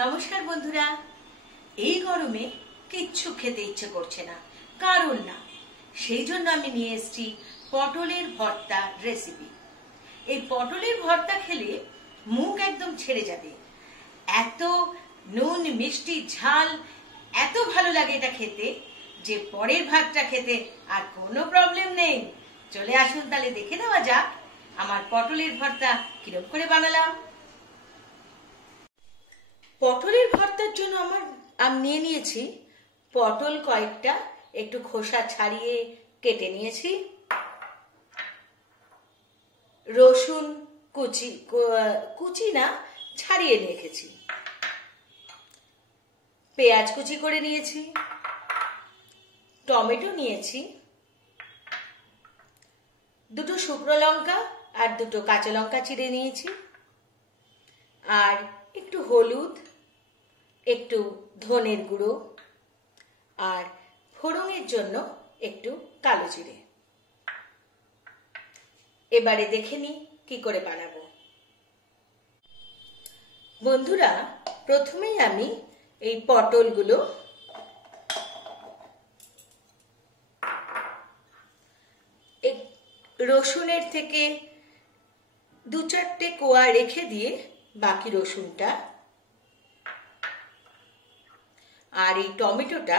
নমস্কার বন্ধুরা। এই গরমে কিচ্ছু খেতে ইচ্ছে করছে না, কারণ না, সেই জন্য আমি নিয়ে এসেছি পটলের ভর্তা রেসিপি। এই পটলের ভর্তা খেলে মুখ একদম ছেড়ে যাবে, এত নুন মিষ্টি ঝাল এত ভালো লাগে এটা খেতে যে পরের ভাতটা খেতে আর কোনো প্রবলেম নেই। চলে আসুন তাহলে দেখে নেওয়া যাক আমার পটলের ভর্তা কিরকম করে বানালাম। পটলের ভর্তার জন্য আমি নিয়ে নিয়েছি পটল কয়েকটা, একটু খোসা ছাড়িয়ে কেটে নিয়েছি। রসুন কুচি না ছাড়িয়ে রেখেছি। পেঁয়াজ কুচি করে নিয়েছি, টমেটো নিয়েছি, দুটো শুকনো লঙ্কা আর দুটো কাঁচা লঙ্কা চিড়ে নিয়েছি, আর একটু হলুদ, একটু ধনের গুঁড়ো, আর ফোড়নের জন্য একটু কালো জিরে। এবারে দেখে নিই কি করে বানাবো। বন্ধুরা, প্রথমেই আমি এই পটলগুলো রসুনের থেকে দু চারটে কোয়া রেখে দিয়ে বাকি রসুনটা আর এই টমেটোটা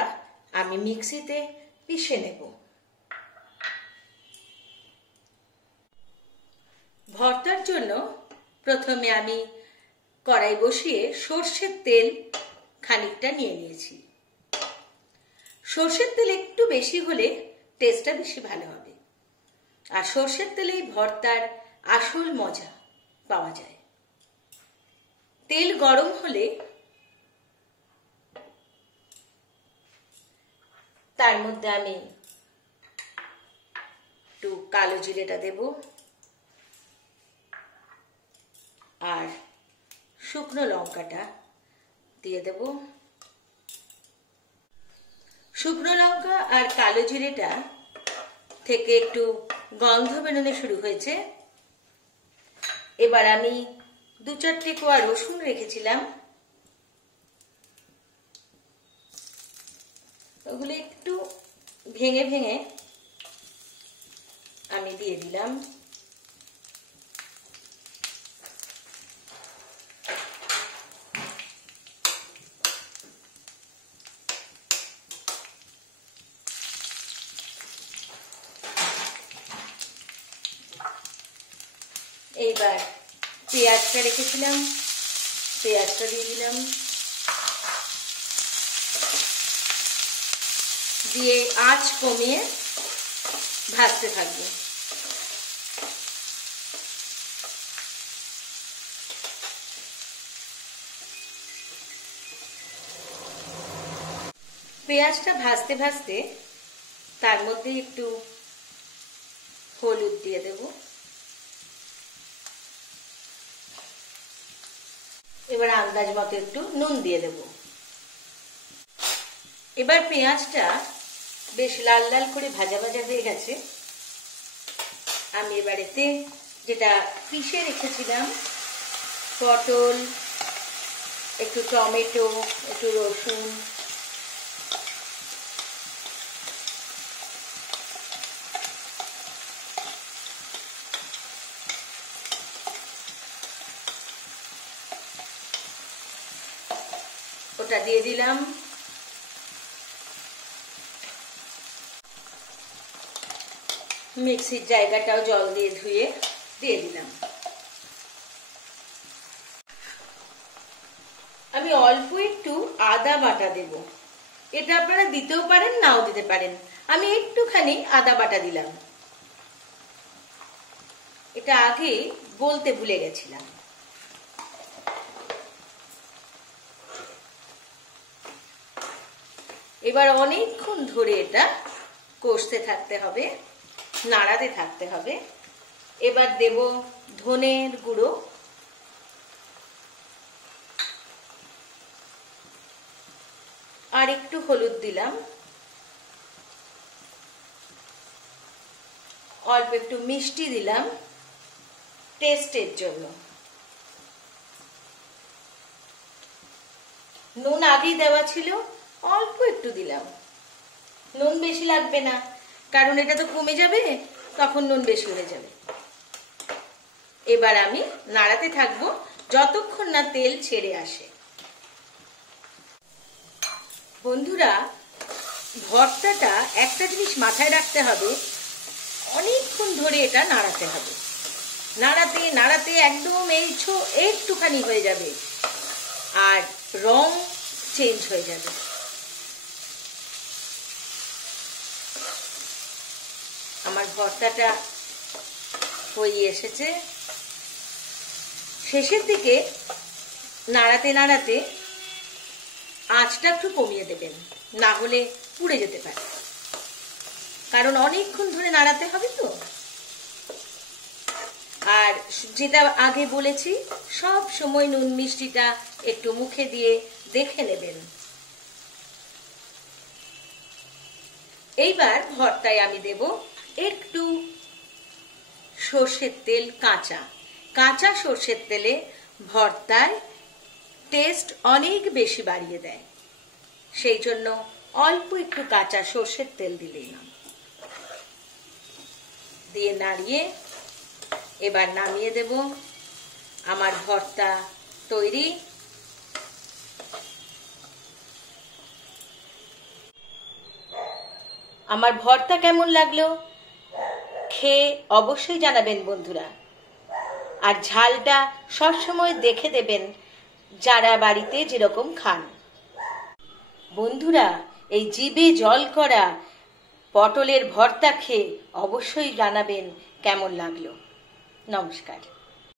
আমি মিক্সিতে পিষে নেব। ভর্তার জন্য প্রথমে আমি কড়াই বসিয়ে সর্ষের তেল খানিকটা নিয়ে নিয়েছি। সর্ষের তেল একটু বেশি হলে টেস্টটা বেশি ভালো হবে, আর সর্ষের তেলেই ভর্তার আসল মজা পাওয়া যায়। তেল গরম হলে তার মধ্যে আমি একটু কালো জিরেটা দেব, আর শুকনো লঙ্কাটা দিয়ে দেব। শুকনো লঙ্কা আর কালো জিরেটা থেকে একটু গন্ধ বেরোনো শুরু হয়েছে। এবার আমি দু চারটে কোয়া রসুন রেখেছিলাম, ওগুলো একটু ভেঙে ভেঙে আমি দিয়ে দিলাম। এইবার পেঁয়াজটা রেখেছিলাম, পেঁয়াজটা দিয়ে দিলাম, দিয়ে আঁচ কমিয়ে ভাজতে থাকবো। পেঁয়াজটা ভাজতে ভাজতে তার মধ্যে একটু হলুদ দিয়ে দেব। এবার আন্দাজ মতো একটু নুন দিয়ে দেব। এবার পেঁয়াজটা বেশ লাল লাল করে ভাজা ভাজা হয়ে গেছে। আমি এবারেতে যেটা পিষে রেখেছিলাম পটল, একটু টমেটো, একটু রসুন, ওটা দিয়ে দিলাম। মিক্সির জায়গাটাও জল দিয়ে ধুয়ে দিয়ে দিলাম। আমি অল্প একটু আদা বাটা দেব। এটা আপনারা দিতেও পারেন, নাও দিতে পারেন। আমি একটুখানি আদা বাটা দিলাম, এটা আগে বলতে ভুলে গেছিলাম। এবার অনেকক্ষণ ধরে এটা কষতে থাকতে হবে, নাড়াতে থাকতে হবে। এবার দেব ধনের গুঁড়ো, আর একটু হলুদ দিলাম, অল্প একটু মিষ্টি দিলাম টেস্টের জন্য। নুন আগেই দেওয়া ছিল, অল্প একটু দিলাম। নুন বেশি লাগবে না, কারণ এটা তো কমে যাবে, তখন নুন বেশি হয়ে যাবে। এবার আমি নাড়াতে থাকবো যতক্ষণ না তেল ছেড়ে আসে। বন্ধুরা, ভর্তাটা একটা জিনিস মাথায় রাখতে হবে, অনেকক্ষণ ধরে এটা নাড়াতে হবে। নাড়াতে নাড়াতে একদম একটুখানি হয়ে যাবে আর রং চেঞ্জ হয়ে যাবে। আমার ভর্তাটা হয়ে এসেছে। শেষের দিকে নাড়াতে নাড়াতে আঁচটা একটু কমিয়ে দেবেন, না হলে পুড়ে যেতে পারে, কারণ অনেকক্ষণ ধরে নাড়াতে হবে তো। আর যেটা আগে বলেছি, সব সময় নুন মিষ্টিটা একটু মুখে দিয়ে দেখে নেবেন। এইবার ভর্তায় আমি দেব একটু সর্ষের তেল, কাঁচা সর্ষের তেলে ভর্তায় টেস্ট অনেক বেশি বাড়িয়ে দেয়। সেই জন্য অল্প একটু কাঁচা সর্ষের তেল দিলেই না, দিয়ে নাড়িয়ে এবার নামিয়ে দেব। আমার ভর্তা তৈরি। আমার ভর্তা কেমন লাগলো খেয়ে অবশ্যই জানাবেন বন্ধুরা। আর ঝালটা সবসময় দেখে দেবেন, যারা বাড়িতে যেরকম খান। বন্ধুরা, এই জিভে জল করা পটলের ভর্তা খেয়ে অবশ্যই জানাবেন কেমন লাগলো। নমস্কার।